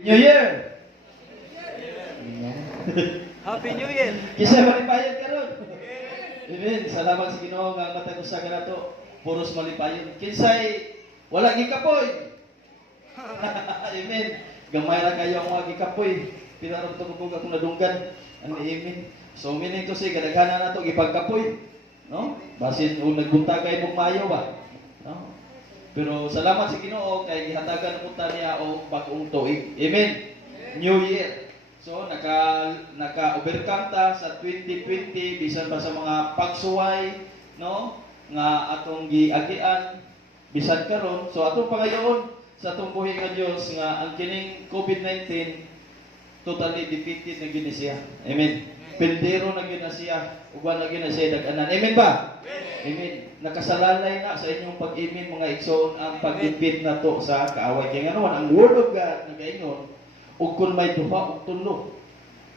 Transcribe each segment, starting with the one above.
New Year! Happy New Year! Kisay malipayon karon. Amen. Salamat sa Ginoo nga matag-usa ka nato. Puros malipayon. Kinsay wala gikapoy. Amen. Gamay ra kayo ang mga gikapoy. Pinaron to kung akong nadunggan. Amen. So meaning to say kadaghanan nato gipagkapoy. No? Basin ug nagbunta kay mong mayo ba? No? Pero salamat sa Ginoo kay gihatagan unta niya og bag-ong tuig. Amen. New Year. So naka-overcome ta sa 2020 bisan pa sa mga pagsuway, no? Nga atong giagian bisan karon. So atong pangayoon sa atong buhi nga Dios nga ang kining COVID-19 totally defeated na gini siya. Amen. Pildero na gina siya, uban na gina siya dag-anan. Amen ba? Amen. Nakasalalay na sa inyong pag-imin mga igsoon ang pag-ipit na to sa kaaway. Kaya nga naman, ang Word of God nagaingon, ug kung may duha ug tulo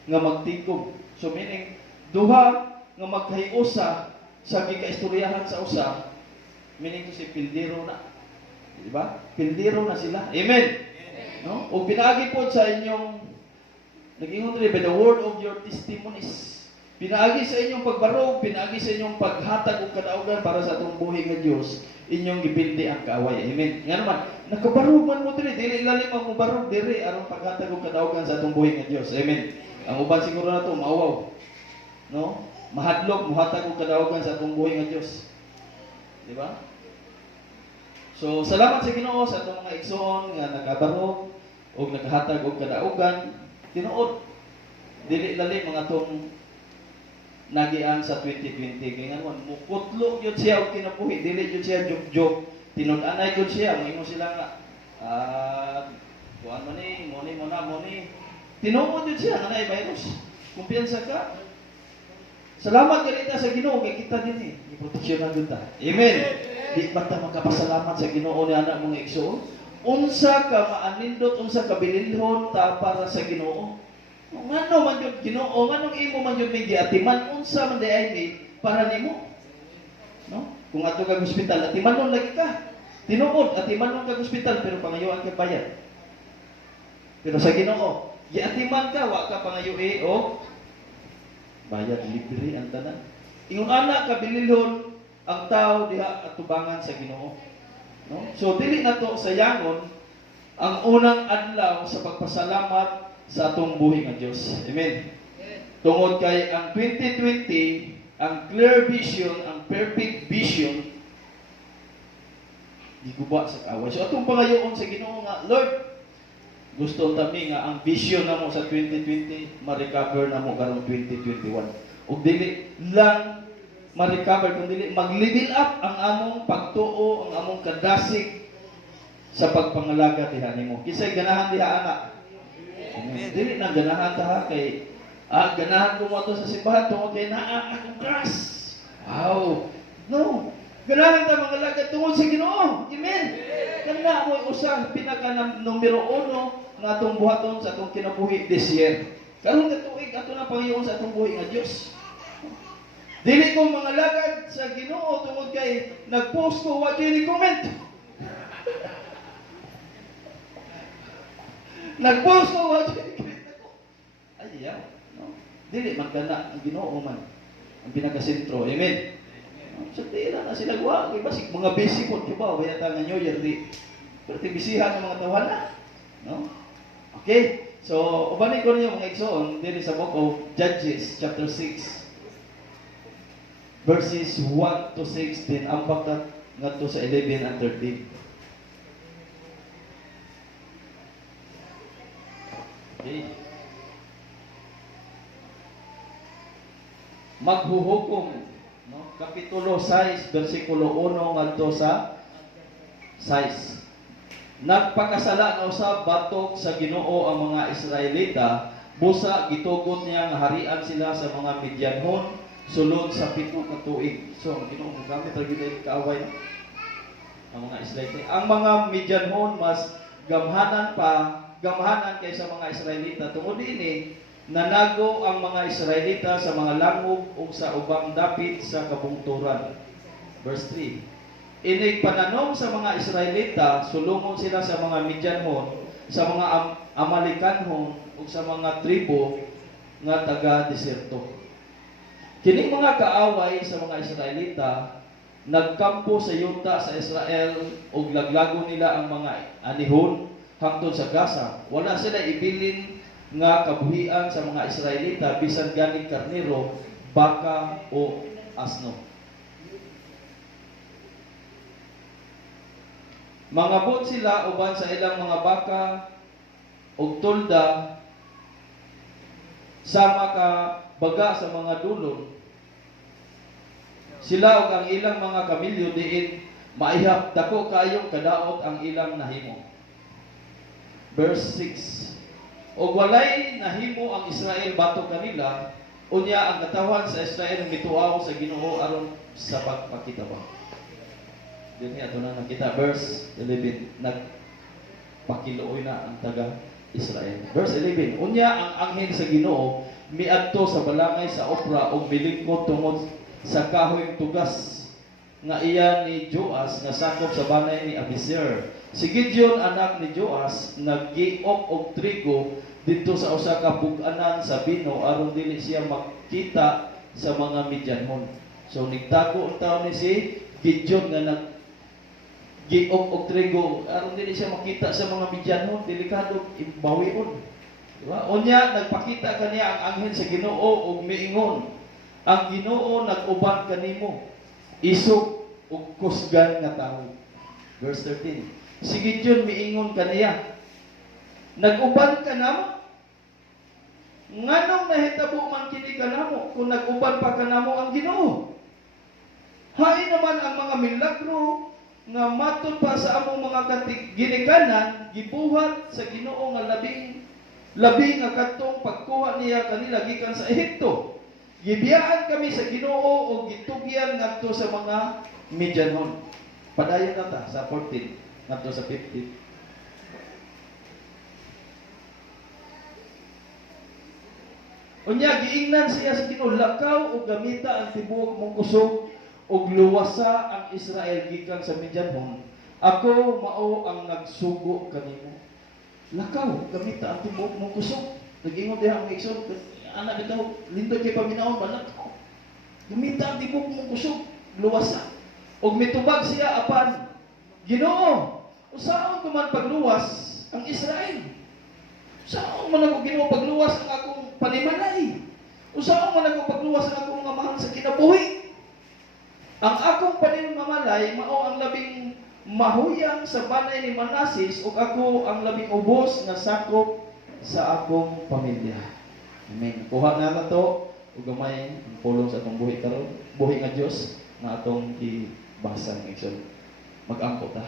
nga magtigom. So meaning, duha nga magkahiusa sa gikaistoryahan sa usa, meaning to si Pildero na. Di ba? Pildero na sila. Amen. No? O pinagi po sa inyong nag-ingon rin by the word of your testimonies. Pinaagi sa inyong pagbarog, pinaagi sa inyong paghatag o kadaugan para sa atong buhi nga Dios, inyong gipildi ang kaaway. Amen. Nga naman, nakabarog man mo diri, dili ilalim ang mubarog diri aron paghatag o kadaugan sa atong buhi nga Dios. Amen. Ang uban siguro nato mauwaw. No? Mahadlok muhatag og kadaugan sa atong buhi nga Dios. Di ba? So, salamat sa Ginoo sa atong mga igsoon nga nakabarog og nakahatag og kadaugan. Tinuod dili lalim mga atong nagian sa 2020 kay ngayon mukutlo gyud siya og kinabuhi, dili gyud siya joke-joke, tinud-anay gyud siya, mo sila nga kuan man ni money tinuod gyud siya nga nay virus. Kumpiyansa ka. Salamat ganita sa Ginoo kay kita dinhi giproteksyonan gyud ta. Amen. Di ba ta makapasalamat sa Ginoo ni anak mga igsoon? Unsa ka maanindot, unsa ka bililhon ta para sa Ginoo? Ngano man jud Ginoo, nganong imo man jud may giatiman, unsa man day mi para nimo? No? Kung ato kag ospital, atimanon lagi ka. Tinuod, atimanon kag ospital pero pangayoan ka bayad. Pero sa Ginoo, giatiman ka wa ka pangayoi o bayad libre ang tanan. Ingon ana ka bililhon ang tao diha atubangan sa Ginoo. No? So dili nato sayangon ang unang adlaw sa pagpasalamat sa atong buhi nga Dios. Amen. Tungod kay ang 2020, ang clear vision, ang perfect vision giguba sa kaaway. So atong pangayoon sa Ginoo nga, Lord, gusto tami nga ang vision namo sa 2020 ma-recover namo karong 2021. Ug dili lang ma-recover kung dili mag-level up ang among pagtuo, ang among kadasig sa pagpangalaga diha nimo. Kisay ganahan diha anak. Amen. Dili na ganahan ta kay ganahan ko mo to sa simbahan tungod kay naa akong crush. Wow. No. Ganahan ta mangalaga tungod sa Ginoo. Amen. Kana mo usa pinaka numero 1 nga atong buhaton sa atong kinabuhi this year. Karon nga tuig ato na Panginoon sa atong buhi nga Dios. Dili ko mga lagad sa Ginoo tungod kay nag-post ko what you comment. Nag-post ko what you comment ako. Ay, yeah. No? Dili magkana ang Ginoo man ang pinakasentro. Amen. So, tira na sila guwa. Kaya basig mga busy po. Diba? Wala tayo nga New Year. Pero tibisihan ng mga tawahan na. No? Okay. So, ubanin ko ninyo mga igsoon dili sa book of Judges, chapter 6. Verses 1 to 16, ambak na nga to sa 11 and 13. Okay. Maghuhukom, no? Kapitulo 6, versikulo 1 ngadto sa 6. Nagpakasala na usab batok sa Ginoo ang mga Israelita, busa gitugot niya nga harian sila sa mga Midyanhon sulod sa 7 ka tuig. So, ang Ginoo gamit ra gyud kaaway no? Ang mga Israelita. Ang mga Midyanhon mas gamhanan kaysa mga Israelita. Tungod ini nanago ang mga Israelita sa mga langub ug sa ubang dapit sa kabungturan. Verse 3. Inig pananom sa mga Israelita, sulumon sila sa mga Midyanhon sa mga Amalikanhon ug sa mga tribo nga taga-deserto. Kining mga kaaway sa mga Israelita nagkampo sa yuta sa Israel ug laglago nila ang mga anihon hangtod sa Gaza. Wala sila ibilin nga kabuhian sa mga Israelita bisan ganing karnero, baka o asno. Mangabot sila uban sa ilang mga baka ug tulda sama ka baga sa mga dulon. Sila ug ang ilang mga kamilyo diin maihap dako kayo kadaot ang ilang nahimo. Verse 6. Og walay nahimo ang Israel batok kanila, unya ang katawan sa Israel mituaw sa Ginoo aron sa pagpakitabang. Dini ato na nakita verse 11, nagpakiluoy na ang taga Israel. Verse 11, unya ang anghel sa Ginoo miadto sa balangay sa Opra ug milingkod tungod sa kahoy tugas nga iya ni Joas nga sakop sa banay ni Abiezer. Si Gideon anak ni Joas naggiop og trigo dito sa usa ka bug-anan sa bino aron dili siya makita sa mga Midianhon. So nigtago ang taon ni si Gideon nga giop og trigo aron dili siya makita sa mga Midianhon, delikado ibawion. Diba? Unya nagpakita kaniya ang anghel sa Ginoo ug miingon, ang Ginoo nag-uban kanimo, isog ug kusgan nga tawo. Verse 13. Si Gideon miingon kaniya, nag-uban ka namo? Nganong nahitabo man kini kanamo kung nag-uban pa kanamo ang Ginoo? Hain naman ang mga milagro nga matud pa sa among mga ginikanan gibuhat sa Ginoo nga labi nga kadtong pagkuha niya kanila gikan sa Ehipto. Gibiyaan kami sa Ginoo ug gitugyan ngadto sa mga Midianhon. Padayon na ta sa 14 ngadto sa 15. Unya giingnan siya sa Ginoo, lakaw ug gamita ang tibuok mong kusog ug luwasa ang Israel gikan sa Midianhon. Ako mao ang nagsugo kanimo. Lakaw gamita ang tibuok mong kusog. Nag-ingon diha ang Exod, anak bitaw lindot kay paminaon balakaw. Gamita ang tibuok mong kusog, luwasa. Ug mitubag siya apan, Ginoo, usaon ko man pagluwas ang Israel? Usaon man ako Ginoo pagluwas ang akong panimalay? Usaon man ako pagluwas ang akong mahal sa kinabuhi? Ang akong panimalay mao ang labing mahuyang sa banay ni Manasis ug ako ang labing ubos nga sakop sa akong pamilya. Amen. Kuha na nato ug gamay ang pulong sa atong buhi karon, buhi nga Dios nga atong ibasa ng Exod. Mag-ampo ta.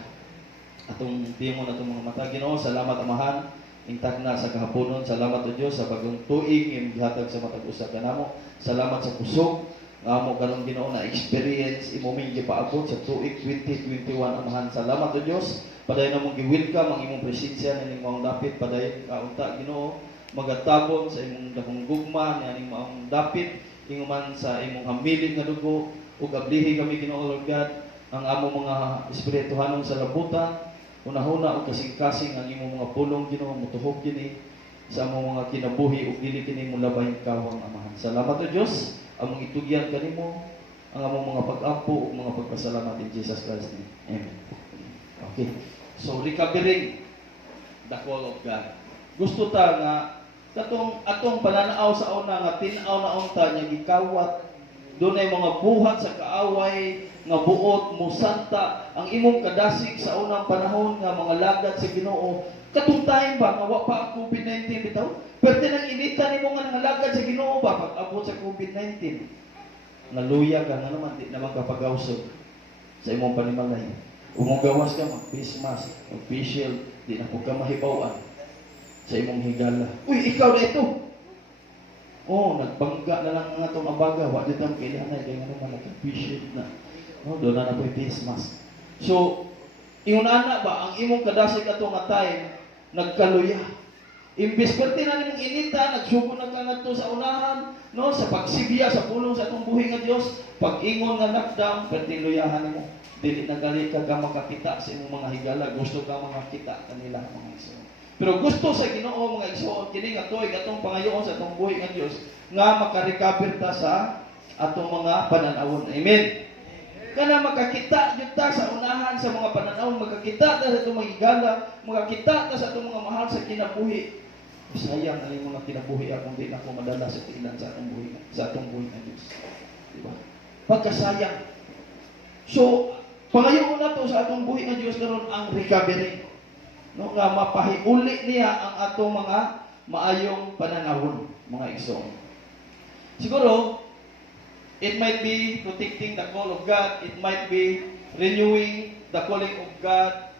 Atong tingon atong mga mata. Ginoo, salamat amahan. Intag na sa kahaponon. Salamat o Dios sa bagong tuig nga gihatag sa matag usa kanamo. Salamat sa kusog nga amo karon Ginoo na experience imo ming gipaabot sa tuig 2021 amahan. Salamat o Dios. Paday na mong gi-welcome ang imong presensya ning maong dapit paday kaunta Ginoo magatabon sa imong dakong gugma ning maong dapit inguman sa imong hamilig nga dugo ug ablihi kami Ginoo Lord God ang among mga espirituhanong sa labutan una-una ug kasing-kasing ang imong mga pulong Ginoo motuhog kini sa among mga kinabuhi ug dili kini molabay kawang amahan. Salamat o Dios among itugyan kanimo ang among mga pag-ampo ug mga pagpasalamat in Jesus Christ name. Amen. Okay. So recovering the call of God. Gusto ta nga atong pananaw sa una nga tin-aw na unta nya gikawat dunay mga buhat sa kaaway nga buot mo santa ang imong kadasig sa unang panahon nga mga lagad sa Ginoo. Katungtahin ba nga wa pa ang COVID-19 bitaw? Pwede nang inita nimo nga nalagad sa Ginoo ba pag abot sa COVID-19? Naluya ka nga naman di naman kapagawsog sa imong panimalay. Umong gawas ka mag-face mask, mag-face shield, di na po ka mahibawan sa imong higala. Uy, ikaw na ito! Oh, nagbangga na lang nga itong abaga. Wa dito ang kailanay. Kaya nga naman nag-face shield na. Oh, doon na po yung face mask. So, ingon-ana ba, ang imong kadasig atong nga time, nagkaluya. Imbes pwerte na nimong inita, nagsugo na ka nga sa unahan, no? Sa pagsibya, sa pulong sa atong buhi nga Diyos, pag-ingon nga knockdown, pwerte luyahan mo. Dili na gali ka makakita sa imong mga higala, gusto ka makakita kanila mga iso. Pero gusto sa Ginoo mga igsoon kini nga tuig atong pangayoon sa atong buhi nga Dios nga makarecover ta sa atong mga pananawon. Amen. Kana makakita jud ta sa unahan sa mga pananawon, makakita ta sa atong mga higala, makakita ta sa atong mga mahal sa kinabuhi. Sayang ang mga kinabuhi akong di na ko madala sa tiilan sa atong buhi nga Dios. Diba? Pagkasayang. So, pangayoon na to sa atong buhi nga Dios karon ang recovery. No, nga mapahiuli niya ang atong mga maayong pananawon, mga igsoon. Siguro, it might be protecting the call of God, it might be renewing the calling of God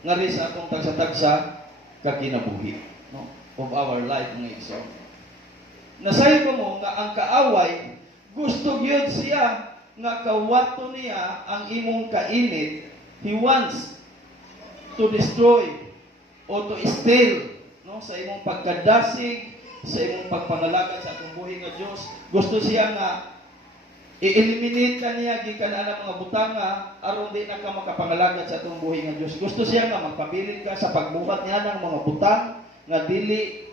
nga rin sa atong tagsa-tagsa kakinabuhi, no, of our life, mga igsoon. Nasayo ko mo nga ang kaaway gusto gyud siya nga kawato niya ang imong kainit. He wants to destroy o to steal, no, sa imong pagkadasig, sa imong pagpangalagad sa atong buhi nga Dios. Gusto siya nga i-eliminate ka niya gikan ana mga butanga aron di na ka makapangalagad sa atong buhi nga Dios. Gusto siya nga magpabilin ka sa pagbuhat niya ng mga butang nga dili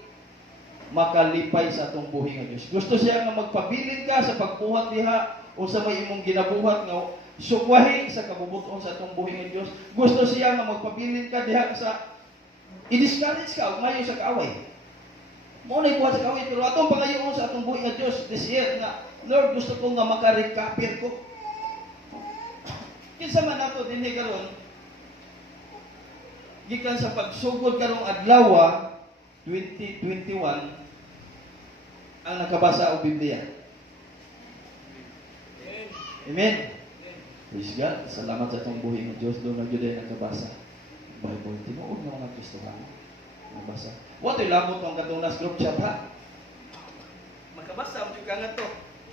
makalipay sa atong buhi nga Dios. Gusto siya nga magpabilin ka sa pagbuhat diha o sa may imong ginabuhat nga sukwahi sa kabubuton sa atong buhi nga Dios. Gusto siya nga magpabilin ka diha sa i-discourage ka mayo sa kaaway. Mo na ibuhat sa kaaway pero atong pangayoon sa atong buhi nga Dios this year nga Lord, gusto ko nga makarecover ko. Kinsa man nato dinhi karon gikan sa pagsugod karong adlaw 2021 ang nakabasa og Biblia. Amen. Praise God. Salamat sa itong buhi ng Diyos. Doon na yun ay nakabasa. Bible. Tinuod na mga Kristohan. Nakabasa. What ay labot ang katong last group chat ha? Makabasa ang ka nga to.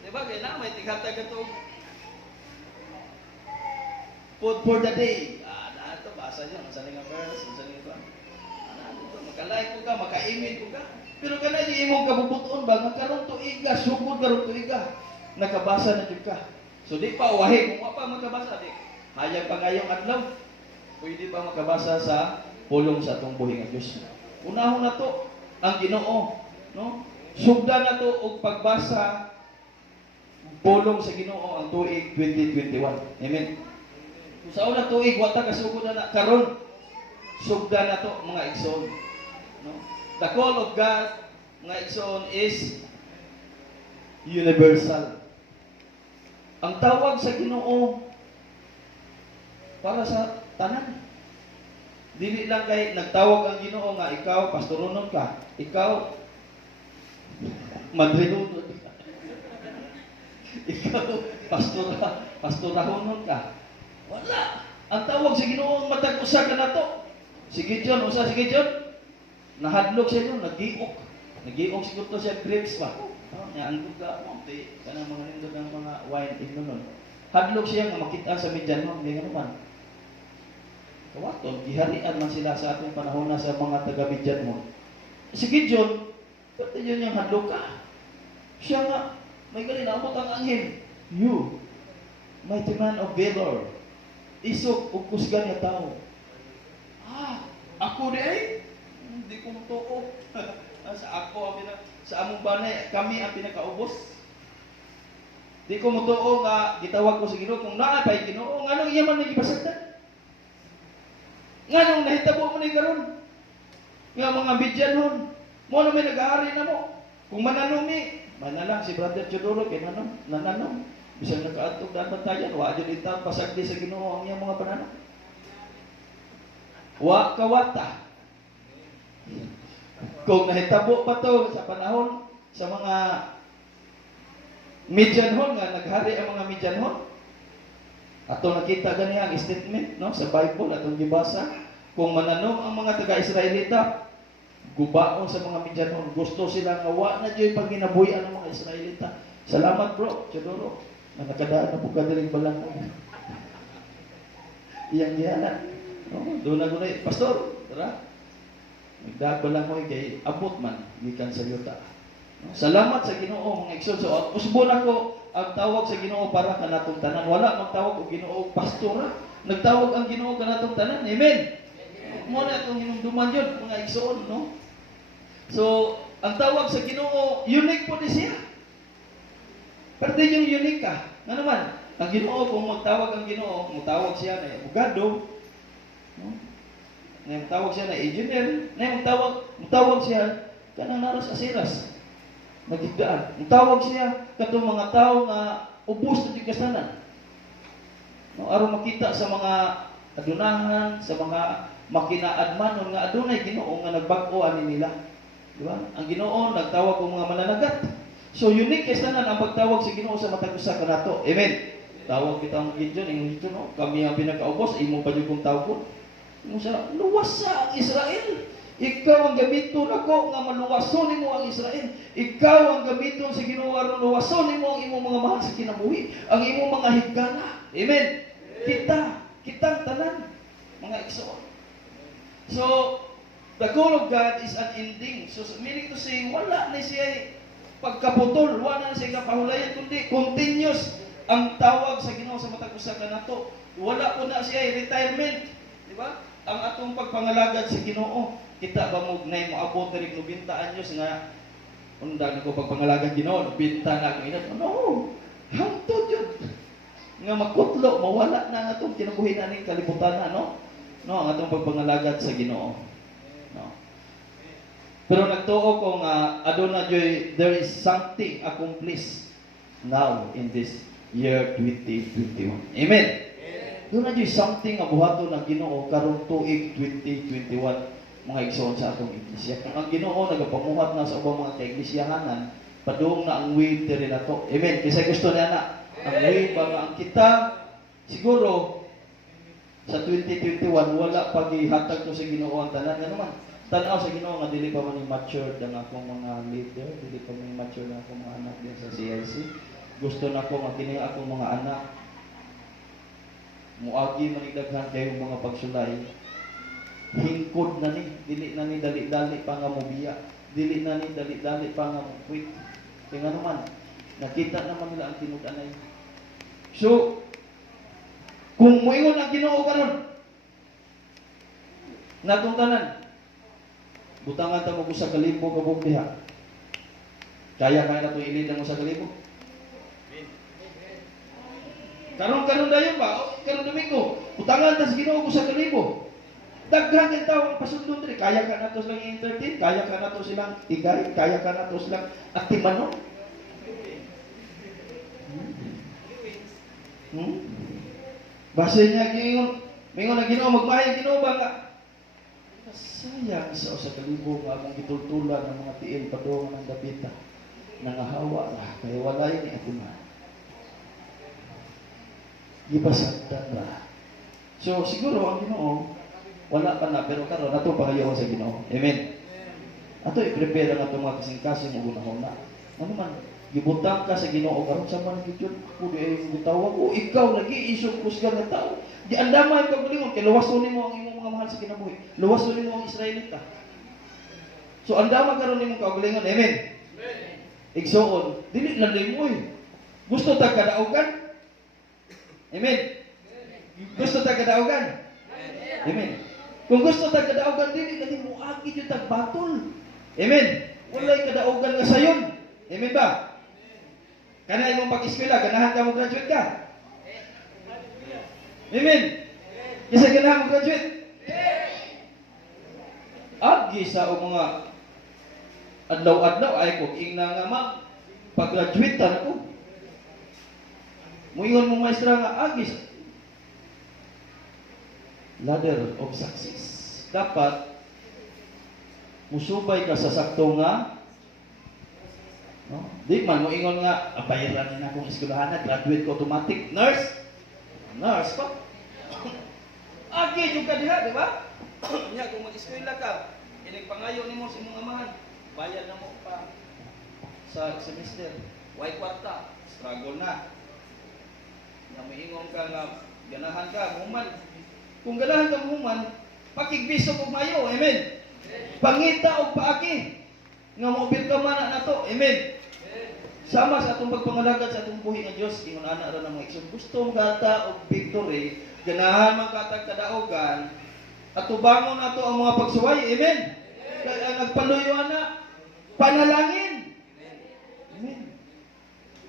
Diba? Kaya na may tighatag ka to. Food for the day. Na ito. Basa niya. Masaling ang verse. Masaling ito. Makalike ko ka. Maka-email ko ka. Pero kana di imong kabubuton ba? Magkaroon to iga. Sugod karoon to iga. Nakabasa na yun ka. So di pa wahi kung pa makabasa di. Hayag pa ngayong adlaw. Pwede pa makabasa sa pulong sa atong buhi nga Dios. Unahon na to ang Ginoo, no? Sugdan na to og pagbasa pulong sa Ginoo ang tuig 2021. Amen. Kung sa una tuig wata kasugod na karon. Sugdan na to mga igsoon, no? The call of God mga igsoon is universal. Ang tawag sa Ginoo para sa tanan. Dili lang kay nagtawag ang Ginoo nga ikaw pastorunon ka, ikaw madrihunon ka. Ikaw pastorahonon ka. Wala. Ang tawag sa Ginoo matag usa ka nato. Si Gideon, usa si Gideon. Nahadlok siya doon, nag-iok. Nag-iok siguro to siya grapes pa. Nya ang duga mo ti kanang mga nindot ng mga wine ignonon. Hadlok siya nga makita sa Midian di nga naman. Kawaton giharian man sila sa atong panahon na sa mga taga Midian mo. Si Gideon, pati yun yung hadlok ka. Siya nga may gali na umot ang anghel. You, mighty man of valor, isok ug kusgan nga tao. Ako di ay hindi ko tuo. Sa ako ang sa among banay, kami ang pinakaubos. Di ko mutuo nga gitawag ko sa Ginoo kung naa pay Ginoo, nganong iya man nagipasagdan? Nganong nahitabo mo ni karon? Nga mga Midianhon, mo na may nag-aari na mo. Kung mananumi, manalang si Brother Chodoro kay nananong. Bisag nakaadtog daan bantayan, wa jud intang pasagdi sa Ginoo ang iyang mga pananaw. Wa kawata. Kung nahitabo pa to sa panahon sa mga Midianhon nga naghari ang mga Midianhon. Ato nakita gani ang statement no sa Bible atong gibasa kung mananom ang mga taga-Israelita gubaon sa mga Midianhon gusto sila nga wa na joy paginabuhi-an ng mga Israelita. Salamat bro, Chodoro. Nakadaan na po ka diring balangoy. Iyang diana. No, do na gunay pastor, tara. Nagdagba lang mo kay abot man gikan sa yuta. Salamat sa Ginoo mga igsoon. So usbon ako ang tawag sa Ginoo para kanatong tanan. Wala magtawag og Ginoo pastora. Nagtawag ang Ginoo kanatong tanan. Amen. Mo na itong hinumduman yun, mga igsoon, no? So, ang tawag sa Ginoo, unique po din siya. Pero di yung unique ka. Ano naman, ang Ginoo, kung magtawag ang Ginoo, magtawag siya na abogado, no? Na magtawag siya na engineer, na magtawag siya kanang naras asiras. Nagigdaan. Magtawag siya katong mga tao nga ubos na kasanan. No, aron makita sa mga adunahan, sa mga makinaadmanon nga adunay Ginoo nga nagbag-o ani nila. Di ba? Ang Ginoo nagtawag og mga mananagat. So unique kay tanan ang pagtawag sa Ginoo sa matag usa kanato. Amen. Tawag kita ang Gideon ing ito no, kami ang pinakaubos imo pa jud kong tawgon. Mo sa luwas sa ang Israel. Ikaw ang gamiton nako nga maluwason nimo ang Israel. Ikaw ang gamiton sa Ginoo aron luwason nimo ang imong mga mahal sa kinabuhi, ang imong mga higala. Amen. Kitang tanan mga igsoon. So, the call of God is unending. So, meaning to say, wala na siya pagkaputol, wala na siya kapahulayan, kundi continuous ang tawag sa Ginoo sa matag usa kanato. Wala po na siya retirement, di ba? Ang atong pagpangalagad sa Ginoo, kita ba mo nay moabot diri 90 anyos nga undan ko pagpangalagad Ginoo, binta na ako inat. No. Hangtod yun. Nga makutlo, mawala na ang atong kinabuhi na ning kalibutan na, no? No, ang atong pagpangalagad sa Ginoo. No. Pero nagtuo ko nga aduna joy there is something accomplished now in this year 2021. Amen. Doon na joy something nga buhaton ng Ginoo karong tuig 2021 mga igsoon sa atong iglesia. Kung ang Ginoo nagapamuhat na sa ubang mga kaiglesiyahanan, padung na ang way diri nato. Amen. Kasi gusto niya na ang way ba nga ang kita siguro sa 2021 wala paghihatag ko sa Ginoo ang tanan nga naman. Tanaw sa Ginoo nga dili pa man ni mature ang akong mga leader, dili pa man mature ang akong mga anak din sa CIC. Gusto na ko nga kini akong mga anak muagi man daghan kayo mga pagsulay. Hingkod na ni, dili na ni dali-dali pa nga mobiya, dili na ni dali-dali pa nga quit. Kaya nga naman, nakita naman nila ang tinud-anay. So, kung moingon ang Ginoo karon, natong tanan, butangan ta mo sa kalibo kabog diha. Kaya na to ilid mo sa kalibo. Karon dayon ba? Karon Domingo, butangan ta sa Ginoo sa kalibo. Daghan yung tao ang pasundon diri. Kaya ka na to silang entertain, kaya ka na to silang igay, kaya ka na to silang aktimanon. Base niya mingon na Ginoo magmahay Ginoo ba nga sayang sa kalibo nga akong gitultulan ng mga tiil padung ng dapita nangahawa ra kay walay ni ako na gipasagdan ra. So siguro ang Ginoo wala pa na pero karon ato pagayon sa Ginoo. Amen. Ato i-prepare ang atong mga kasing-kasing una-una. Ano man gibutang ka sa Ginoo karon sa man gid ko di gitawag o ikaw lagi isog kusgan nga tao. Di andamay ka bulingon kay luwason nimo ang imong mga mahal sa kinabuhi. Luwason nimo ang Israelita. So andamay karon nimo kaugalingon. Amen. Igsoon, dili na limoy. Gusto ta kadaugan? Amen. Gusto ta kadaugan? Amen. Kung gusto ta kadaugan dili kani moagi jud tag batol. Amen. Walay kadaugan nga sayon. Amen ba? Kana imong pag-eskwela ganahan ka mo graduate ka? Amen. Kasi ganahan mo graduate? Agi sa mga adlaw-adlaw ay ko ingna nga mag pag-graduate ta ko. Muingon mo maestra nga agi ladder of success. Dapat musubay ka sa sakto nga no? Di man mo ingon nga abayaran na akong eskwelahan, graduate ko automatic nurse pa. Agi jud ka diha, di ba? Nya kung mag-eskwela ka, inig pangayo nimo sa imong amahan, bayad na mo pa sa semester. Way kwarta, struggle na. Nga moingon ka nga ganahan ka, human. Kung ganahan ka human, pakigbiso kog mayo, amen. Pangita og paagi nga mobil ka man na to, amen. Sama sa atong pagpangalagad sa atong buhi nga Dios, ingon ana ra ng mga igsoon. Gusto mo gata og victory, ganahan man katag kadaugan, atubangon nato ang mga pagsuway. Amen. Kaya nagpaluyo na panalangin. Amen.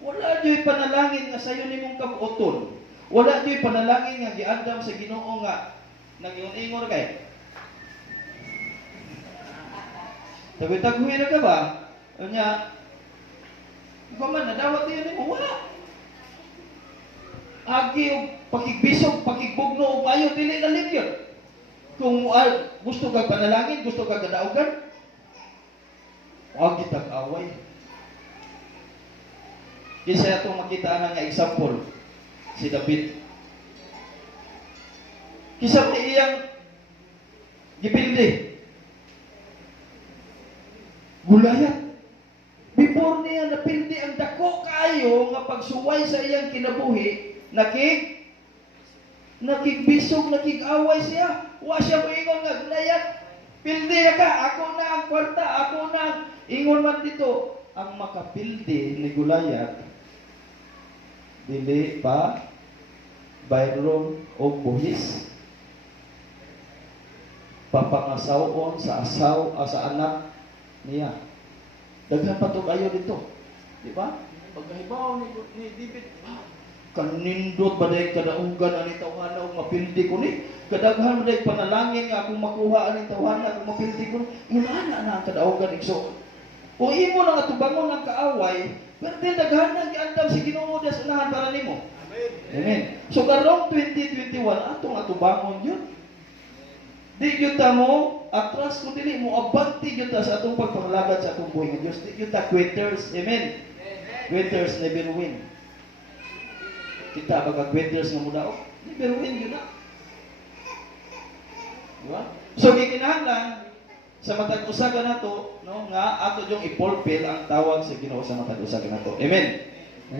Wala joy panalangin nga sayo nimong kabuoton. Wala joy panalangin nga giandam sa Ginoo nga nag-ingon-ingon kay. Tabi-taghuwi na ka ba? Anya, man, nadawat yun mo, wala. Agi o pakigbisog, pakigbugno o mayo, dili na yun. Kung gusto kang panalangin, gusto kang kadaugan, agi tag-away. Kisa itong makita na nga example, si David. Kisa may iyang gipildi. Gulayat. Before niya napildi ang dako kayo nga pagsuway sa iyang kinabuhi, nakigbisog, nakig-away siya. Wa siya moingon nga Gulayat. Pildi na ka, ako na ang kwarta, ako na ingon man dito. Ang makapildi ni Gulayat, dili pa bayron o buhis. Papangasawon sa sa anak niya. Daghan pa to kayo dito. Di ba? Pagkahibaw ni David, kanindot ba dahil kadaugan ani tawhana o mapildi ko ni? Kadaghan ba dahil panalangin nga akong makuha ani tawhana kung mapildi ko ni? Inana na ang kadaugan igsoon. Kung imo lang atubangon ng kaaway, pero din daghan na giandam si Ginoo sa unahan para nimo. Amen. Amen. So karong 2021 atong atubangon yun. Di gyud ta mo atras kung dili mo abanti gyud ta sa atong pagpangalagad sa atong buhay nga Dios. Di gyud ta quitters. Amen. Quitters never win. Kita baga quitters nga mudaog, never win gyud na. Diba? So gikinahanglan sa matag usaga nato, no, nga ato yung i-fulfill ang tawag sa Ginoo sa matag usaga nato. Amen.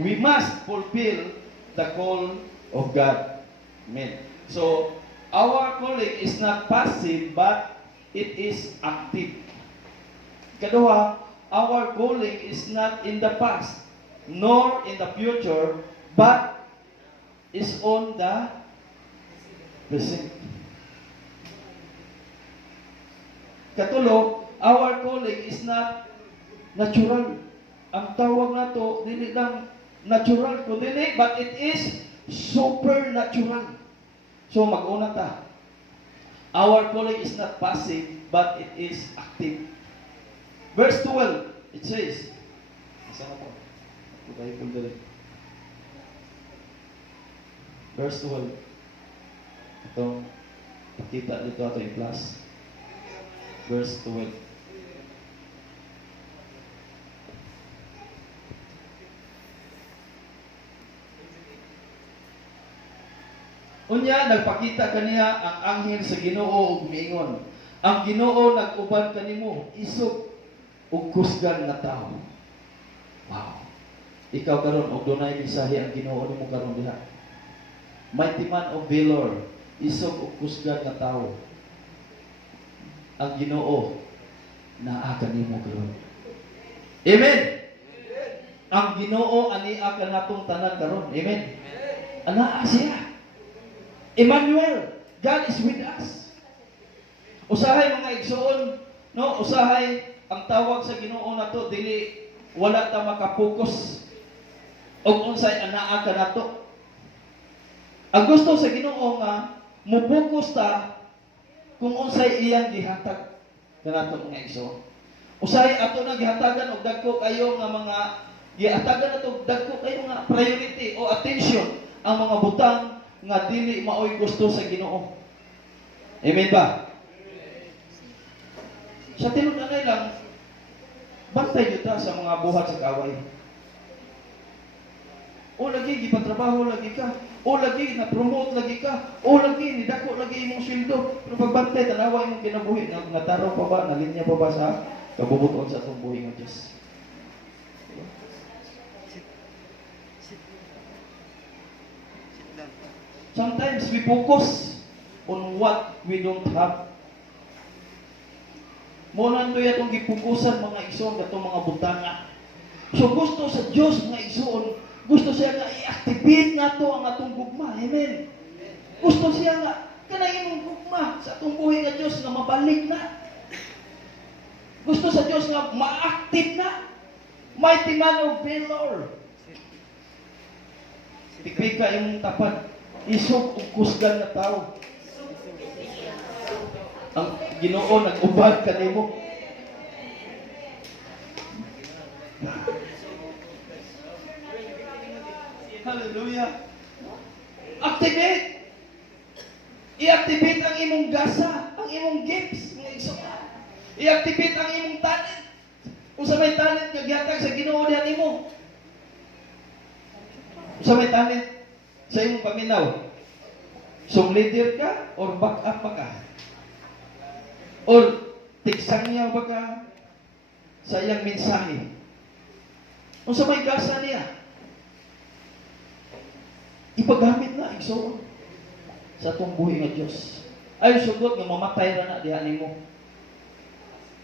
We must fulfill the call of God. Amen. So our calling is not passive, but it is active. Kadua, our calling is not in the past, nor in the future, but is on the present. Katulo, our calling is not natural. Ang tawag nato dili lang natural kundi but it is supernatural. So mag-una ta. Our calling is not passive, but it is active. Verse 12, it says, Asa na po? Ito tayo pundali. Verse 12. Itong pakita dito ato yung plus. Verse 12. Unya, nagpakita kaniya ang anghel sa Ginoo ug miingon, ang Ginoo nag-uban kanimo, isog ug kusgan nga tawo. Wow. Ikaw karon og dunay mensahe ang Ginoo nimo karon diha. Mighty man of valor, isog ug kusgan nga tawo. Ang Ginoo naa kanimo karon. Amen. Ang Ginoo ani ka natong tanan karon. Amen. Ana siya. Emmanuel, God is with us. Usahay mga igsoon, no? Usahay ang tawag sa Ginoo nato dili wala ta makapokus og unsay anaa ka nato. Ang gusto sa Ginoo nga mupokus ta kung unsay iyang gihatag kanato mga igsoon. Usahay ato na gihatagan og dagko kayo nga mga gihatagan nato og dagko kayo nga priority o attention ang mga butang nga dili maoy gusto sa Ginoo. Amen ba? Sa tinud anay lang, bantay jud ta sa mga buhat sa kaaway. O lagi gipatrabaho lagi ka, o lagi na-promote lagi ka, o lagi nidako lagi imong sweldo. Pero pagbantay tanawa imong kinabuhi nga nataraw pa ba, nalinya pa ba sa kabubuton sa atong buhi nga Dios. Sometimes we focus on what we don't have. Muna ito itong gipukusan mga igsoon katong mga butanga. So gusto sa Diyos mga igsoon, gusto siya nga i-activate nga to ang atong gugma. Amen. Gusto siya nga Kanang imong gugma sa atong buhay nga Dios nga mabalik na. Gusto sa Dios nga ma-active na. Mighty man of valor. Pika imong tapat. Isog ug kusgan na tao. Ang Ginoo nag-ubad kanimo. Hallelujah. Activate. I-activate ang imong gasa, ang imong gifts, mga igsoon. I-activate ang imong talent. Kung sa may talent nga gihatag sa Ginoo diha nimo. Kung sa may talent sa imong paminaw. Song leader ka or back up pa ka? Or tiksang niya ba ka sa iyang mensahe? Kung sa may gasa niya, ipagamit na, igsoon sa itong buhay nga Diyos. Ay, sugot nga mamatay na na diha nimo.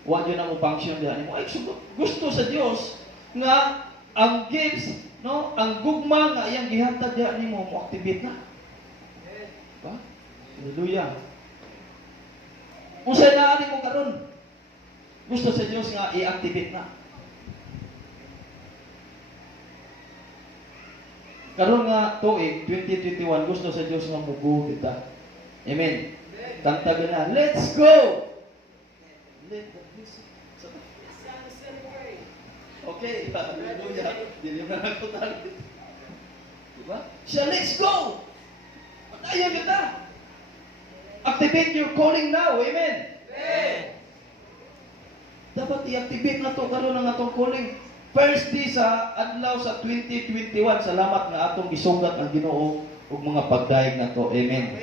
Huwag yun na mo function diha nimo. Ay, sugot. Gusto sa Diyos nga ang gifts, no, ang gugma nga iyang gihatag diha nimo mo activate na. Diba? Hallelujah. Kung sa'yo na mo karon, gusto sa Diyos nga i-activate na. Karon nga tuig 2021 gusto sa Dios nga mugo kita. Amen. Kanta na, let's go. Okay, hallelujah. Dili na ako tali. Diba? Siya, let's go. Ayaw kita. Activate your calling now. Amen. Dapat i-activate na to karon ang atong calling. First day sa adlaw sa 2021, salamat nga atong gisugat ang Ginoo ug mga pagdaig na to. Amen.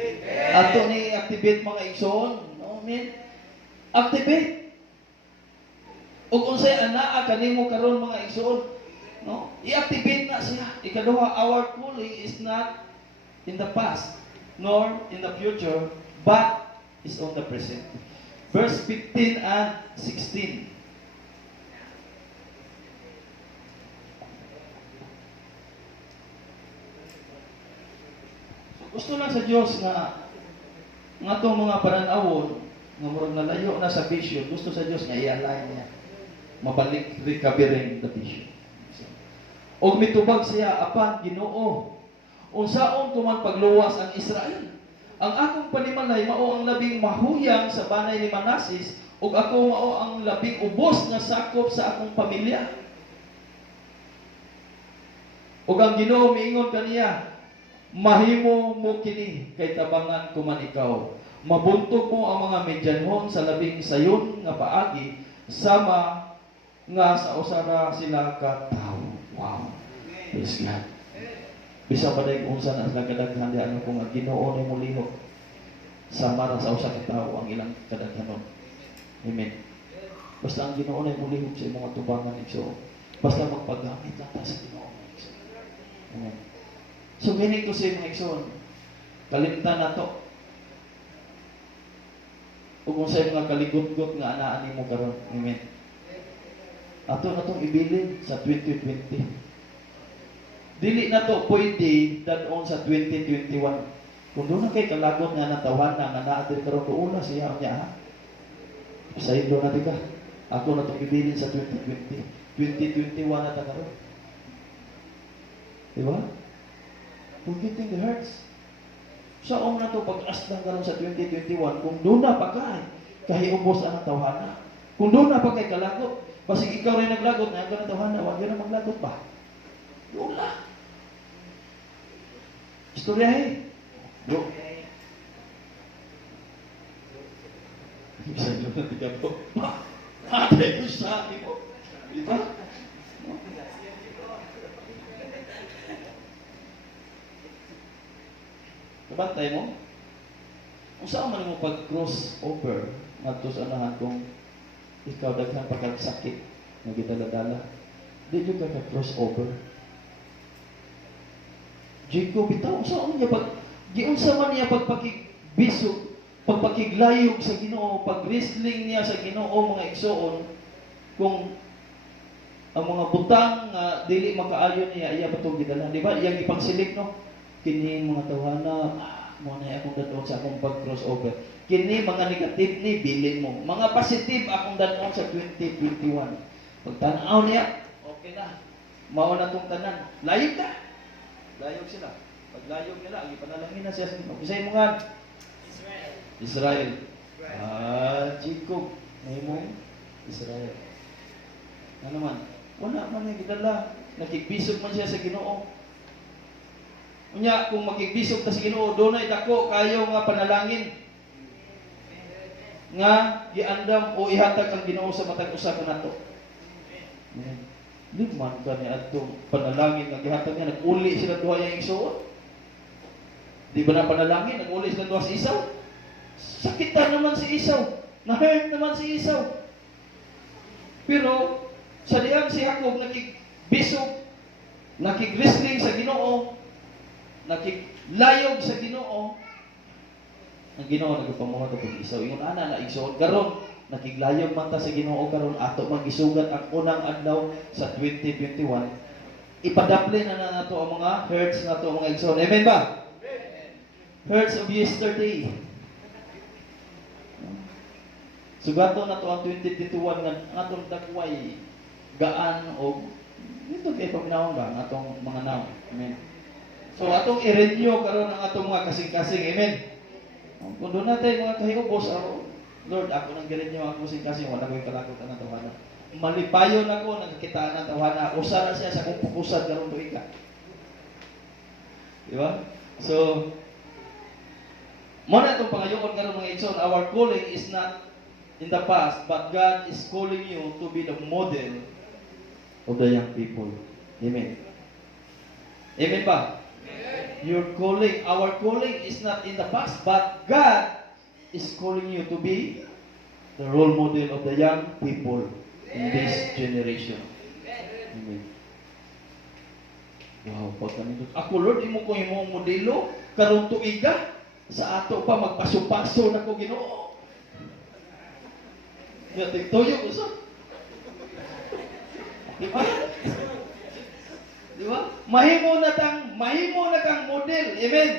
Ato ni activate mga igsoon. Amen. Activate. Ug unsay anaa kanimo karon mga igsoon, no? I-activate na siya. Ikaduha, our calling is not in the past nor in the future, but is on the present. Verse 15 and 16. Gusto lang sa Diyos nga itong mga pananawon nga murag nalayo na sa vision, gusto sa Diyos nga i-align niya. Mabalik, recovering the vision. Og mitubag siya apan Ginoo. Unsaon tuman pagluwas ang Israel? Ang akong panimalay mao ang labing mahuyang sa banay ni Manasis ug ako mao ang labing ubos nga sakop sa akong pamilya. Ug ang Ginoo miingon kaniya, mahimo mo kini kay tabangan ko man ikaw. Mabuntog mo ang mga medyanhon sa labing sayon nga paagi sama nga sa usara sila ka tawo. Wow. Praise God. Bisa pa dahil unsa na sila kadaghan di ano kung ang Ginoo ni mo lihok sama ra sa usa ka tawo ang ilang kadaghanon. Amen. Basta ang Ginoo ni mo lihok sa imong tubangan igsoon. Basta magpagamit lang ta sa Ginoo. Amen. So, meaning to say, mga igsoon, kalimtan na to. O kung sa'yo mga kaligot-got nga anaan mo karon. Amen. Ato na itong ibilin sa 2020. Dili na to pwede danon sa 2021. Kung doon na kay kalagot nga natawan na nga naatin karon doon na siya niya ha. Sa ilo na ka. Ako na itong ibilin sa 2020. 2021 na ta karon. Diba? Forgetting the hurts. Sa na to pag-aslang karon sa 2021, kung doon na pa kahit ubos ang tawhana. Kung doon na pa kay kalagot, basig ikaw rin naglagot na ang tawhana, wag na maglagot pa. Doon na. Istoryahin. Yo. Bisa nyo na tiga po. Atay ko sa akin mo. Di ba? Kabantay mo? Kung saan man mo pag-cross over ngadto sa anahan kung ikaw daghan pagkagsakit nga gidala-dala, di jud ka cross over. Jacob bitaw saan niya pag giunsa man niya pagpakigbisog, pagpakiglayog sa Ginoo, pag-wrestling niya sa Ginoo mga igsoon, kung ang mga butang nga dili makaayon niya iya patong gidala, di ba? Iyang ipagsilik no. Kini mga tawhana mo na akong danon sa akong pag-crossover. Kini mga negative ni bilin mo. Mga positive akong danon sa 2021. Pag tanaw niya, okay na. Mao na tong tanan. Layog ta. Layog sila. Pag layog nila, ipanalangin na siya sa Ginoo. Kisay mo nga? Israel. Jacob. May mo? Israel. Ano man? Wala man yung gidala. Nakigbisog man siya sa Ginoo. Unya, kung makigbisog ta sa Ginoo, doon ay dako kayo nga panalangin. Nga, giandam o ihatag ang Ginoo sa matag usa kanato. Liman ka ni atong panalangin nga gihatag niya, nag-uli sila duha yang igsoon. Di ba na panalangin, nag-uli sila duha sa Isaw? Sakitan naman si Isaw. Na-hurt naman si Isaw. Pero, sa diyan si Jacob, nakigbisog, nakigrisling sa Ginoo, nakiglayog sa Ginoo, ang Ginoo nagpamuhat og Isaw. Ingon ana na igsoon karon, nakiglayog man ta sa Ginoo karon ato magisugat ang unang adlaw sa 2021. Ipadapli na nato ang mga hurts nato ang mga igsoon. Amen ba? Hurts of yesterday. Sugato na to ang 2021 nga atong dakway gaan og dito kay paminawon ba atong mga naw. Amen. So atong i-renew karon ang atong mga kasing-kasing. Amen. Kung doon natin mga kahiubos, Lord, ako nang girenew ang kasing-kasing, wala ko'y kalakot na tawhana. Malipayon ako, nagkikitaan ng tawhana. Usa na siya sa kung pukusad karon to ika. Di ba? So, muna itong pangayoon karon mga igsoon, our calling is not in the past, but God is calling you to be the model of the young people. Amen. Amen ba? Your calling, our calling is not in the past, but God is calling you to be the role model of the young people in this generation. Amen. Wow, pagkanindot. Ako Lord, imo ko imong modelo karon tuiga sa ato pa magpaso-paso na ko Ginoo. Ya tigtoyo ko sa. Di ba? Di ba? Mahimo na kang model. Amen.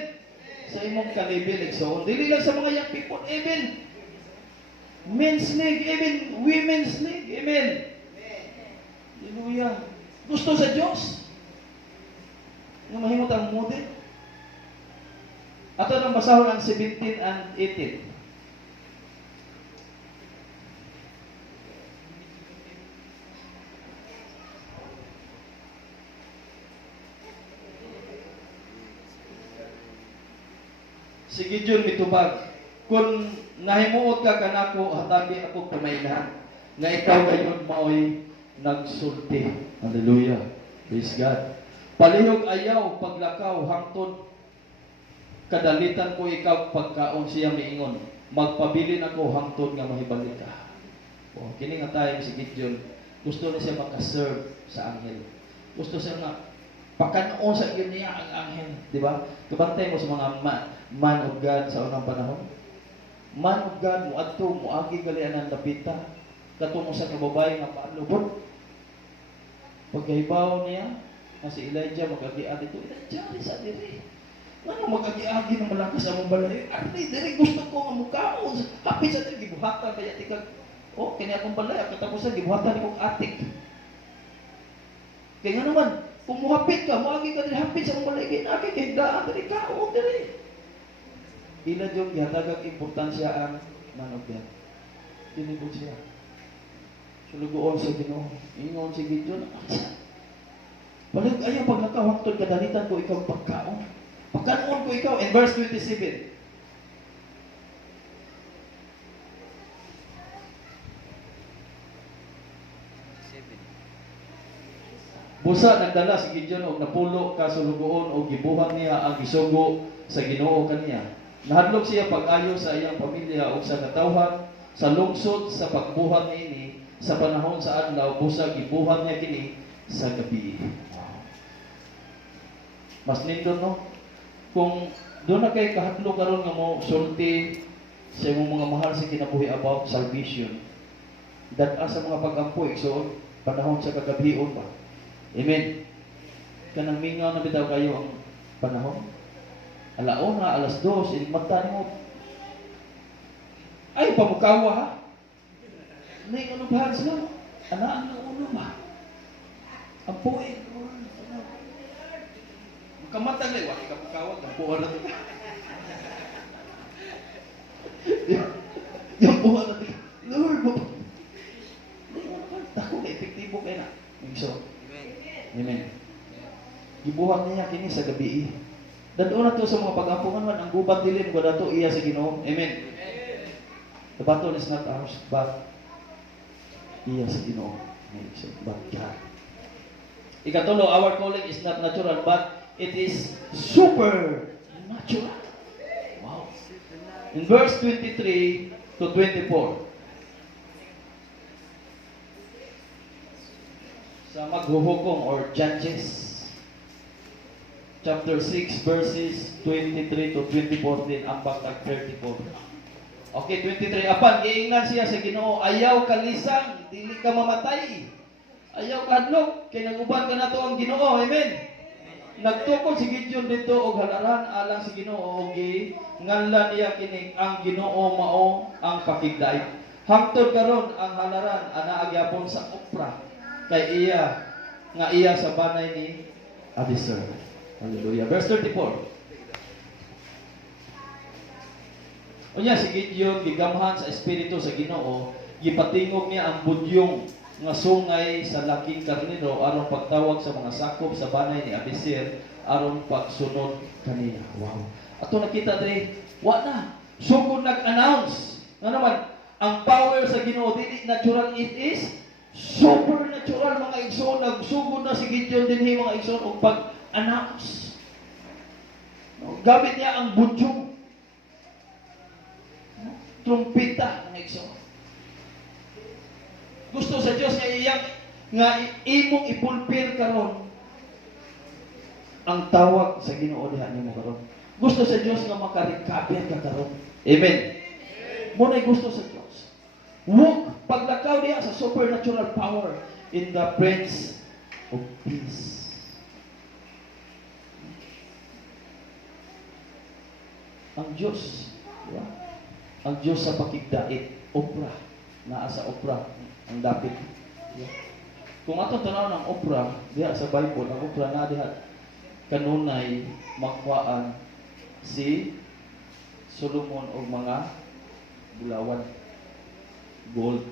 Sa imong kalibil. So, dili lang sa mga young people. Amen. Men's league. Amen. Women's league. Amen. Hallelujah. Gusto sa Diyos. Nga mahimo tang model. Ato nang basahon ang 17 and 18. Si Gideon mitubag, kung nahimuot ka kanako, hatabi ako kamayna, nga ikaw gayon maoy nagsulti. Hallelujah. Praise God. Palihog ayaw, paglakaw, hangtod, kadalitan ko ikaw pagkaon siya miingon. Magpabilin ako hangtod nga mahibalik ka. O, kini nga tayo si Gideon, gusto na siya makaserve sa anghel. Gusto siya nga pakanoon sa iyo niya ang anghel, di ba? Kabantay mo sa mga man of God sa unang panahon. Man of God, muadto, muagi galian ang lapita, katong sa kababae nga paalubot. Pagkaibaw niya, si Elijah mag-agian dito, Elijah, sa diri. Ano mag-agiagi ng malakas sa mong balay? Arni, diri gusto ko nga mukaon. Happy sa diri, gibuhatan kaya tikag, kini akong balay, katapusan, gibuhatan kong atik. Kaya nga naman, kung muhapit ka, muagi ka diri, hapit sa mong balay, kinakit, higdaan, diri ka, diri. Ila yung yatagag importansya ang man of God. Tinibod siya. Sulugoon sa Ginoo. Ingon si Gideon, balik ayaw pag nakawangtod kadalitan ko ikaw pagkaon. Pagkaon ko ikaw. In verse 27. Busa nagdala si Gideon og napulo ka sulugoon og gibuhat niya ang gisugo sa Ginoo kaniya. Nahadlok siya pag-ayo sa iyang pamilya o sa katawhan, sa lungsod, sa pagbuhat niya ini, sa panahon sa adlaw, busa gibuhat niya kini sa gabi. Mas nindot, no? Kung doon na kayo kahadlok karon nga mo sulti sa imong mga mahal sa kinabuhi about salvation, data sa mga pag-ampoy, so panahon sa kagabion ba? Amen. Kanang mingaw na bitaw kayo ang panahon. alauna, alas 2, iligmata mo. Ay, pamukawa ha. May unubahan sila. Anaan ng ulo ba? Ang puwing. Kamatang na, wala ka pagkawag, ang buwan na ito. Yung buwan na ito. Lord, ako na epektibo kayo na. So, amen. Gibuhat niya kini sa gabi. Dadto na to sa mga pag-ampungan man, ang gubat dilim, ko dato iya sa Ginoo. Amen. The battle is not ours, but iya sa Ginoo. So, but God. Ikatulo, our calling is not natural, but it is supernatural. Wow. In verse 23 to 24. Sa maghuhukom or Judges, chapter 6, verses 23 to 24 din, ang baktag 34. Okay, 23. Apan, giingnan siya sa Ginoo, ayaw kalisang, dili ka mamatay. Ayaw kadlok, kay naguban ka na to ang Ginoo. Amen. Nagtukod si Gideon dito og halaran alang si Ginoo og nganlan niya kini ang Ginoo mao ang pakigdait. Hangtod karon ang halaran ana agyapon sa Opra kay iya sa banay ni Abiser. Hallelujah. Verse 34. Unya si Gideon gigamhan sa espiritu sa Ginoo, gipatingog niya ang budyong nga sungay sa laking karnero aron pagtawag sa mga sakop sa banay ni Abiser aron pagsunod kaniya. Wow. Ato nakita diri, wa na. Sugod nag-announce. Nga naman, ang power sa Ginoo dili natural, it is supernatural mga igsoon. Nagsugod na si Gideon dinhi mga igsoon og pag-announce. Gamit niya ang budyong trumpeta mga igsoon. Gusto sa Dios nga iyang nga imong ipulpil karon ang tawag sa Ginoo diha nimo karon. Gusto sa Dios nga makarecover ka karon. Amen. Mo nay gusto sa Dios. Walk paglakaw diha sa supernatural power in the Prince of Peace. Ang Dios, diba? Ang Dios sa pakigdait, Opra, naa sa Opra ang dapit. Yeah. Kung atong tanaw ng Opra diha sa Bible, ang Opra na diha kanunay makuhaan si Solomon og mga bulawan, gold.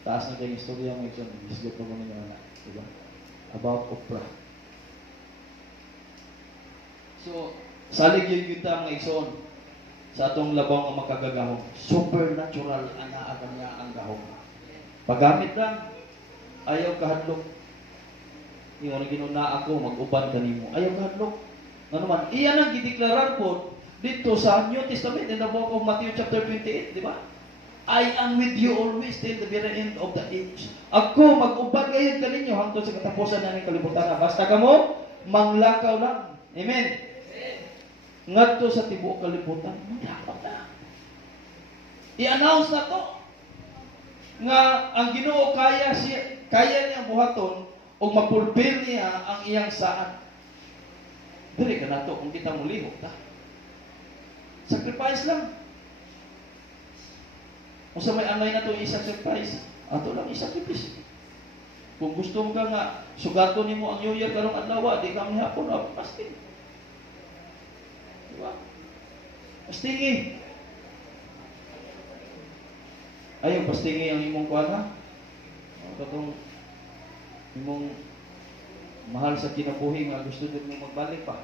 Taas na kayong istorya mo ito, isgot mo ninyo na, diba? About Opra. So, salig yung kita mga igsoon sa atong labaw nga makagagahom. Supernatural ana akan niya ang gahom. Paggamit lang, ayaw kahadlok. Yung ginuna ako, mag-uban kanimo. Ayaw kahadlok. Nga naman, iyan ang gideklarar po dito sa New Testament in the book of Matthew chapter 28, di ba? I am with you always till the very end of the age. Ako, mag-uban kayo kaninyo hangtod sa katapusan na ng kalibutan. Basta kamo, manglakaw lang. Amen. Ngadto sa tibuok kalibutan, dapat na. I-announce na to nga ang Ginoo kaya niya buhaton o mapulpil niya ang iyang saan. Dili ka na to kung kita mulihok ta. Sacrifice lang. Kung sa may anay na to i-sacrifice, ato lang i-sacrifice. Kung gusto mo ka nga sugaton nimo ang New Year karong adlaw, di ka mihapon fasting. Diba? Pastingi. Ayaw pastingi ang imong kuana. Katong imong mahal sa kinabuhi nga gusto din mo magbalik pa.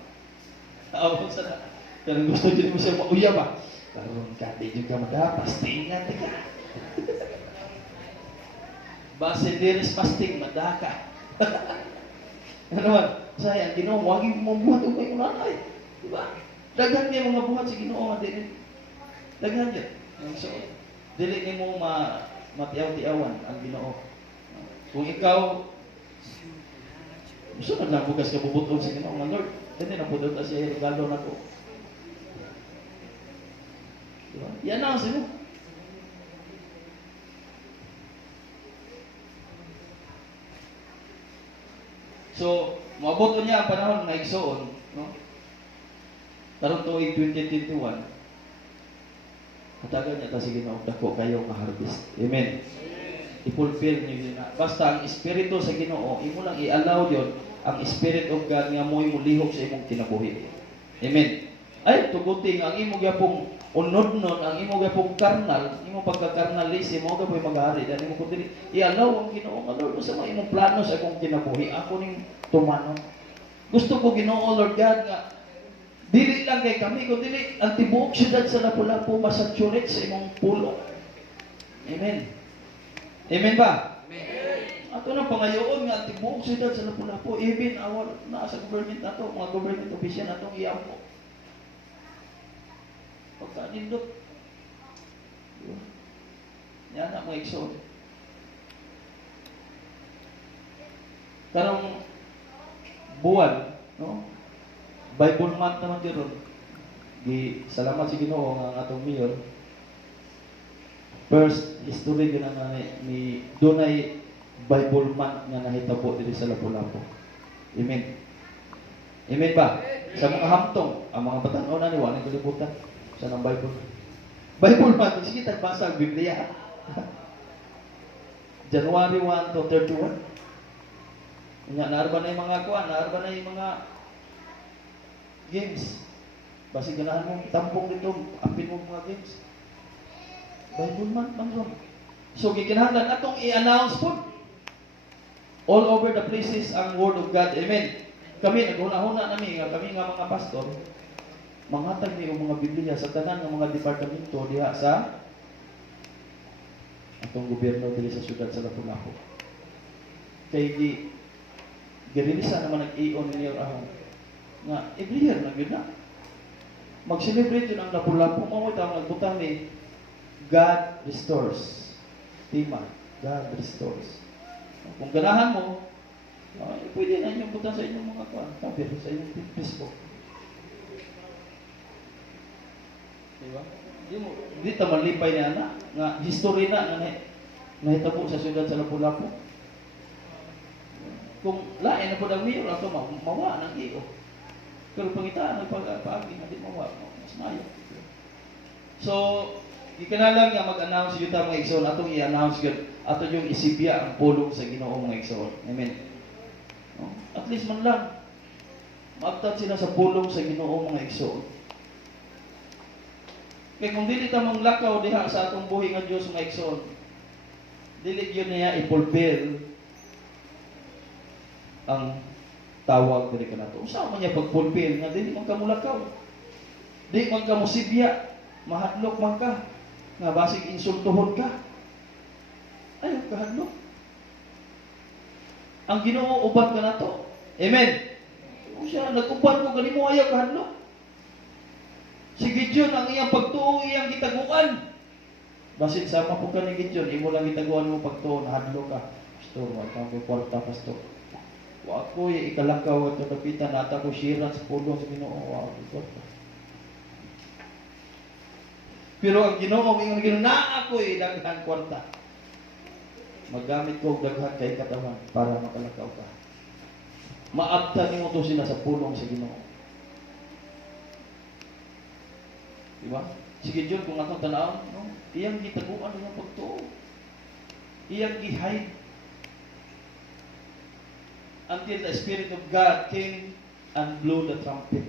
Tawag sa na. Kaya gusto din mo siya mauya ba? Karon ka, di dyan ka pastingan ka. Base diris pasting, madaka. Ano man? Sayang, Ginoo, wagi mo mabuhat o kayo nanay. Diba? Daghan niya mga buhat sa Ginoo nga dili. Daghan niya. So, dili ni mo matiaw-tiawan ang Ginoo. Kung ikaw gusto na lang bukas ka bubutong sa Ginoo nga Lord, hindi na pudot siya regalo na ko. Diba? Yan na ang mo. So, moabot niya ang panahon nga igsoon, no? Karong tuig 2021, katagan niya ta sige na dako kayo nga harvest. Amen. I-fulfill niyo yun na. Basta ang Espiritu sa Ginoo, imo lang i-allow yun, ang Spirit of God nga mo lihok sa imong kinabuhi. Amen. Ay, tuguting, ang imo gyapong unod-non, ang imo gyapong karnal, imo pagka-karnalis, imo gyapong mag-ari, dan imo kundi i-allow ang Ginoo nga Lord, sa mga imong plano sa akong kinabuhi, ako ning tumanon. Gusto ko Ginoo Lord God nga dili lang kay kami, kundi ang tibuok syudad sa Lapu-Lapu masaturate sa imong pulo. Amen. Amen ba? Amen. Ato na pangayoon nga tibuok syudad sa Lapu-Lapu, even awal na sa government nato, mga government official natong iyamo. Pagka-nindot. Yan na mga igsoon. Karong buwan, no? Bible month naman dito. Salamat sa Ginoo nga atong mayor. First history gyud nga ni dunay Bible month nga nahitabo diri sa Lapu-Lapu. Amen. Amen ba? Sa mga hamtong, ang mga batan-o na ni wala kalibutan sa nang Bible. Bible month, sige tagbasa ang Biblia. January 1 to 31. Naarba na yung mga kuan, naarba na yung mga games. Basi ganahan mo tampong dito, apin mo mga games. Bible month man ron. So gikinahanglan atong i-announce po all over the places ang word of God. Amen. Kami naghuna-huna nami nga kami nga mga pastor, manghatag ni mga Biblia sa tanan ng mga departamento diha sa atong gobyerno diri sa syudad sa Lapu-Lapu. Kay girelisa naman nag-ion niyo nga every year na gyud na mag-celebrate yun ang Lapu-Lapu mo tawag nagbutang ni God restores. Tema, God restores. Kung ganahan mo, pwede na inyong butang sa inyong mga kuwan, kapir sa inyong Facebook. Diba? Di ta malipay niya na, nga history na nga nahitabo sa syudad sa Lapu-Lapu. Kung lain na po ang mayor, ato mawa ng iyo. Pero pangitaan, nagpag-aagi na di mawa, mas mayo. So, ikanalang nga mag-announce yun mga igsoon, atong i-announce yun, ato yung isipya ang pulong sa Ginoo mga igsoon. Amen. No? At least man lang, maagtat sila sa pulong sa Ginoo mga igsoon. Kaya kung dili ta mong lakaw diha sa atong buhi nga Dios mga igsoon, dili yun niya i-fulfill ang tawag diri kanato. Usa man niya pag-fulfill nga dili man ka mulakaw. Di man ka musibya, mahadlok man ka, nga basig insultuhon ka. Ayaw kahadlok. Ang Ginoo uban ka nato. Amen. Kung siya nag-uban ko kanimo ayaw kahadlok. Si Gideon ang iyang pagtuo iyang gitaguan. Basin sama po ka ni Gideon, imo lang gitaguan mo pagtuo nahadlok ka. Pastor, wa ka ko kwarta pastor. Wa ko ikalakaw at napitan nata ko siran sa pulong sa Ginoo. Wa ko. Pero ang Ginoo ingon Ginoo na ako'y daghan kwarta. Magamit ko daghan kay katawan para makalakaw ka. Maabtan nimo to sila sa pulong sa Ginoo. Diba? Sige John, kung atong tanaw, no? Iyang gitaguan ng pagtuo. Iyang gi-hide. Until the Spirit of God came and blew the trumpet.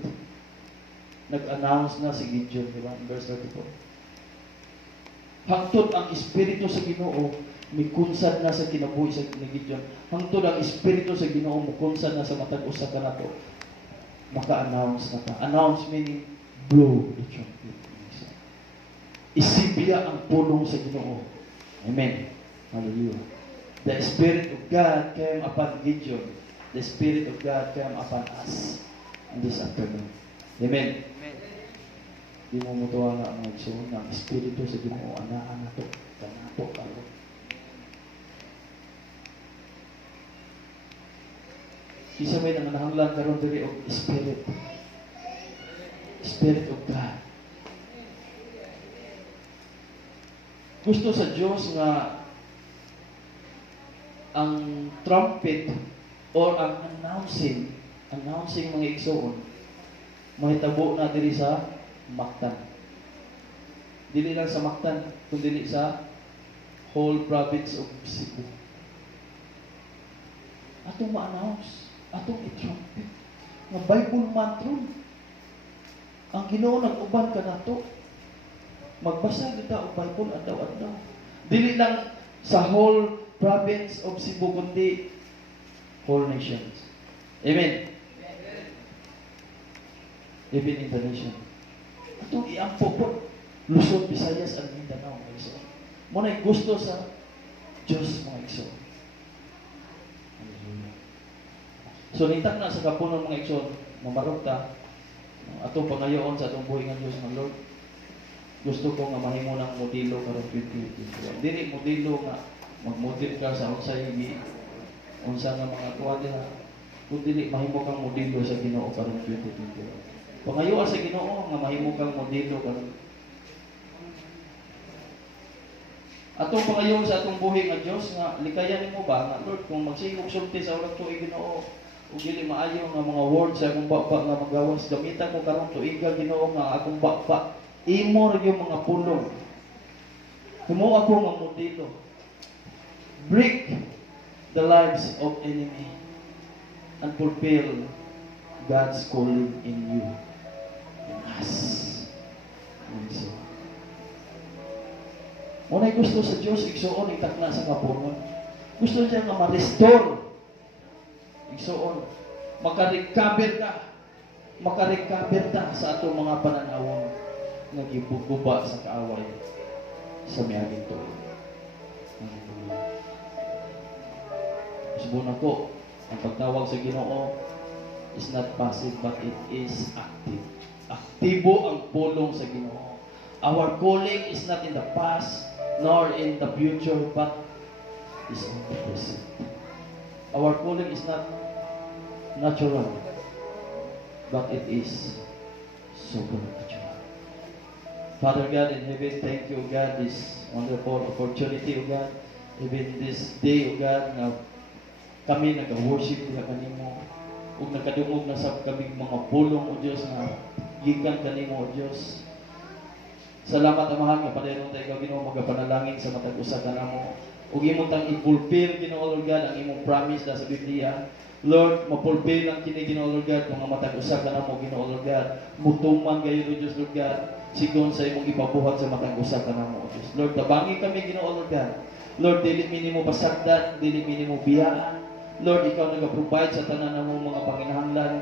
Nag-announce na si Gideon, diba? Verse 34. Hangtod ang Espiritu sa Ginoo, mikunsad na sa kinabuhi sa Gideon. Hangtod ang Espiritu sa Ginoo, mukunsad na sa matag usa ka nato. Maka-announce na ta. Announce meaning blow the trumpet. Isipya ang pulong sa Ginoo. Amen. Hallelujah. The Spirit of God came upon Gideon. The Spirit of God came upon us in this afternoon. Amen. Di mo mutuwa nga mga igsoon ng Espiritu sa Ginoo, anaan na to. Tanato karo. Isa may nanganahanglan karon diri og Spirit. Spirit of God. Gusto sa Diyos nga ang trumpet o or ang announcing mga igsoon, mahitabo na diri sa Mactan. Dili lang sa Mactan, kundi sa whole province of Cebu. Atong ma-announce, atong i-trumpet, nga Bible mantron. Ang Ginoo nag-uban ka nato. Magbasa kita og Bible adlaw-adlaw. Dili lang sa whole province of Cebu, kundi whole nations. Amen. Even in the nation. Atong iampo po, Luzon, Visayas, at Mindanao, mga igsoon. Muna'y gusto sa Diyos, mga igsoon. So, nintag na sa kapunon, mga igsoon, mamarog ta, atong pangayoon sa atong buhay ng Diyos, ng Lord. Gusto ko nga mahimo ng modelo karong 2021. Dili modelo nga magmodel ka sa unsay unsa nga mga kuha diha. Kung dili mahimo kang modelo sa Ginoo karong 2021. Pangayoon sa Ginoo nga mahimo kang modelo karon. Atong pangayoon sa atong buhi nga Dios nga likayan nimo ba nga Lord kung magsigog sulti sa ulang tuig Ginoo ug dili maayo nga mga words sa akong baba nga magawas gamitan ko karong tuiga Ginoo nga akong baba imo ra yung mga pulong. Himo ako nga modelo. Break the lives of enemy and fulfill God's calling in you and us. So, muna'y gusto sa Diyos, igsoon, itakna sa kapunon. Gusto niya nga ma-restore. Igsoon, makarecover ka sa atong mga pananawon nga gibuguba sa kaaway sa miaging tuig. Subon ako, ang pagtawag sa Ginoo is not passive but it is active. Aktibo ang pulong sa Ginoo. Our calling is not in the past nor in the future but is in the present. Our calling is not natural but it is supernatural. Father God in heaven, thank you, God, this wonderful opportunity, O God, even this day, O God, na kami nag-worship nila kanimo, ug nakadungog na sa kaming mga pulong, O Diyos, na gikan kanimo, O Diyos. Salamat, Amahan, nga padayon tayo, Ginoo, magapanalangin sa matag usa ka namo. Ug imong tang i-fulfill, Ginoo, Lord God, ang imong promise na sa Biblia. Lord, ma-fulfill ang kini, Ginoo, Lord God, mga matag usa ka namo, Ginoo, Lord God. Mutuman kayo, O Diyos, Lord God, sigon sa imong ipabuhat sa matag usa ka namo, O Diyos. Lord, tabangi kami, Ginoo, Lord God. Lord, dili minimo pasagdan, dili minimo biyaan. Lord, ikaw nag-provide sa tanan ng mga panginahanglan.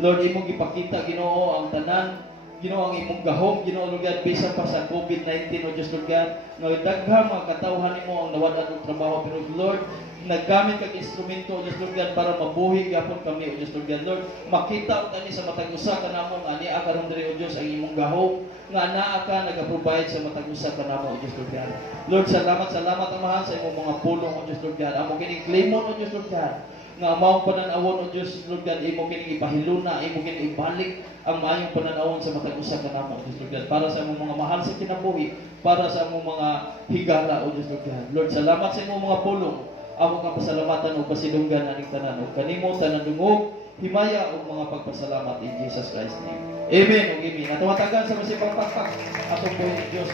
Lord, imong ipakita, Ginoo, ang tanan, Ginoo, ang imong gahom, Ginoo, Lord God, bisan pa sa COVID-19, O Diyos, Lord God, nga daghang mga katawhan nimo ang nawalan ng trabaho, pero Lord, naggamit kag instrumento, O Diyos, Lord God, para mabuhi gapon kami, O Diyos, Lord God. Lord, makita tani sa matag usa ka namo nga ani karon diri, O Diyos, ang imong gahom, nga naa ka nag-provide sa matag usa ka namo, O Diyos, Lord God. Lord, salamat Amahan sa imong mga pulong, O Diyos, Lord God. Amo kining claimon, O Diyos, Lord God, nga among pananawon, O Diyos, Lord God, imo kining ipahiluna, imo kining ibalik ang maayong pananawon sa matag usa ka namo, O Diyos, Lord God, para sa imong mga mahal sa kinabuhi, para sa imong mga higala, O Diyos, Lord God. Lord, salamat sa imong mga pulong. Ako kang pasalamatan o pasilunggan aning tanan o kanimo tanan dungog himaya o mga pagpasalamat in Jesus Christ's name. Amen o amen. At tumatagan sa masipang pakpak atong buhay ni Diyos.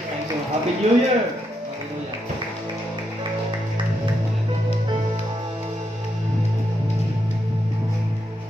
Happy New Year! Hallelujah.